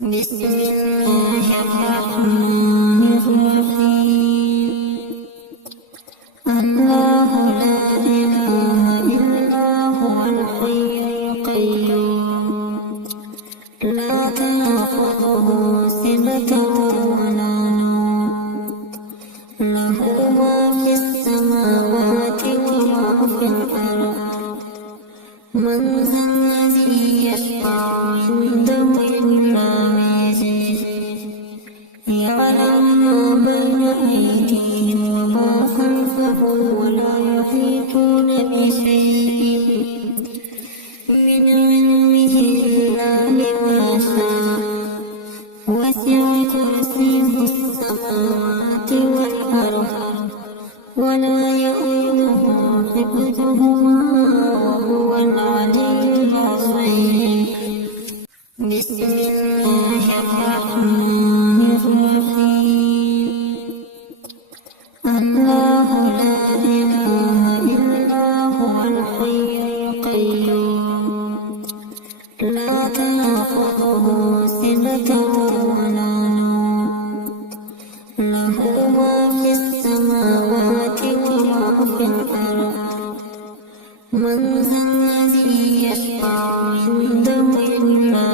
بسم الله الرحمن الرحيم. الله لا إله إلا هو الحي القيوم لا تأخذه سنة ولا نوم له ما في السماوات وما في الأرض من ذا الذي يشفع عنده إلا بإذنه يعلم ما بين أيديهم وما خلفهم ولا يحيطون بشيء من علمه إلا بما شاء وسع كرسيه السماوات والأرض ولا يؤوده حفظهما وهو العلي العظيم. بسم الله الرحمن الرحيم. الله لا إله إلا هو الحي القيوم لا تأخذه سنة ولا نوم له ما في السماوات وما في الأرض من ذا الذي يشفع عنده إلا